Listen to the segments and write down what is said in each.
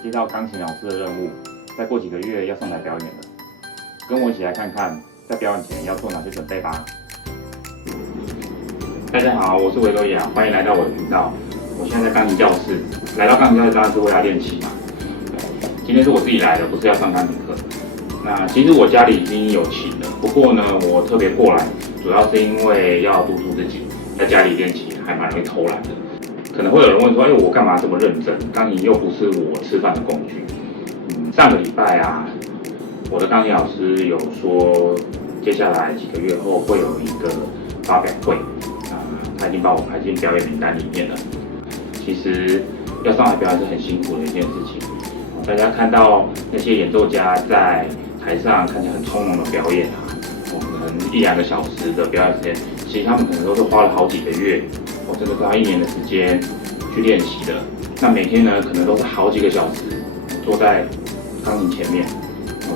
接到钢琴老师的任务，再过几个月要上台表演了。跟我一起来看看，在表演前要做哪些准备吧。大家好，我是维多亚，欢迎来到我的频道。我现在在钢琴教室，来到钢琴教室当然是为了练琴嘛。今天是我自己来的，不是要上钢琴课。那其实我家里已经有琴了，不过呢，我特别过来，主要是因为要督促自己，在家里练琴还蛮容易偷懒的。可能会有人问说，我干嘛这么认真？钢琴又不是我吃饭的工具。上个礼拜啊，我的钢琴老师有说，接下来几个月后会有一个发表会，他已经把我排进表演名单里面了。其实要上台表演是很辛苦的一件事情。大家看到那些演奏家在台上看起来很从容的表演啊，可能1-2个小时的表演时间，其实他们可能都是花了好几个月，甚至花1年的时间去练习的。那每天呢，可能都是好几个小时坐在钢琴前面，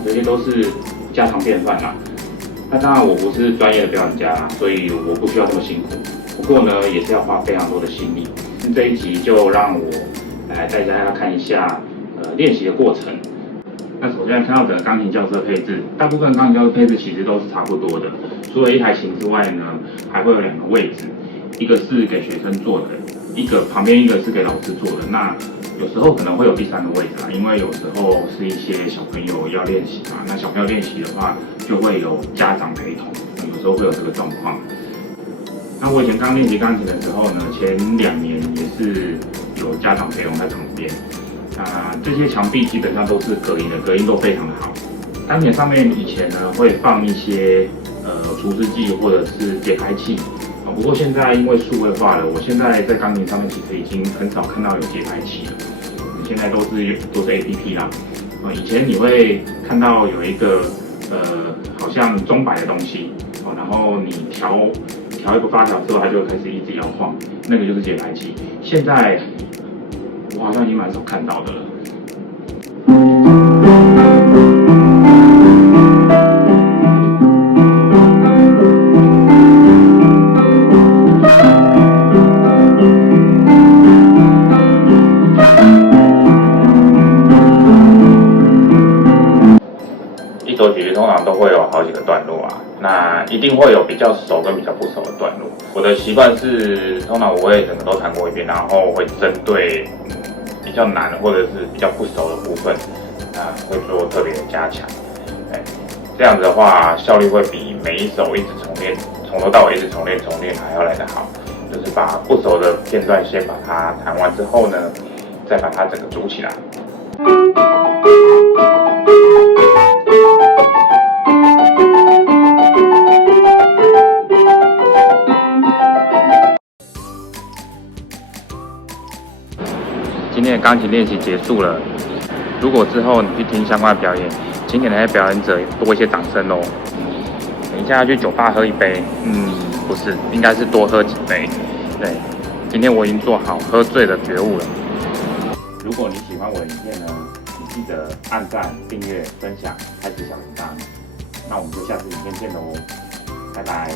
这些都是家常便饭啦。那当然我不是专业的表演家，所以我不需要这么辛苦。不过呢，也是要花非常多的心力。这一集就让我来带大家看一下练习的过程。那首先看到整个钢琴教室的配置，大部分钢琴教室配置其实都是差不多的，除了一台琴之外呢，还会有2个位置，一个是给学生坐的，旁边一个是给老师坐的。那有时候可能会有第3个位置啦，因为有时候是一些小朋友要练习嘛，那小朋友练习的话就会有家长陪同，有时候会有这个状况。那我以前刚练习钢琴的时候呢，前2年也是有家长陪同在旁边。这些墙壁基本上都是隔音的，隔音都非常的好。钢琴上面以前呢会放一些除湿剂或者是节拍器，不过现在因为数位化了，我现在在钢琴上面其实已经很少看到有节拍器了，现在都是 APP 啦。以前你会看到有一个好像钟摆的东西，然后你调一个发条之后，它就会开始一直摇晃，那个就是节拍器。现在我好像已经蛮少看到的了。一首曲子通常都会有好几个段落啊，那一定会有比较熟跟比较不熟的段落。我的习惯是，通常我会整个都弹过一遍，然后会针对比较难或者是比较不熟的部分，会做特别的加强。这样子的话，效率会比每一首一直重练，从头到尾一直重练还要来得好。就是把不熟的片段先把它弹完之后呢，再把它整个组起来。今天的钢琴练习结束了。如果之后你去听相关的表演，请给那些表演者多一些掌声哦。等一下要去酒吧喝一杯，不是，应该是多喝几杯。对，今天我已经做好喝醉的觉悟了。如果你喜欢我的影片呢，你记得按赞、订阅、分享、开启小铃铛。那我们就下次影片见喽，拜拜。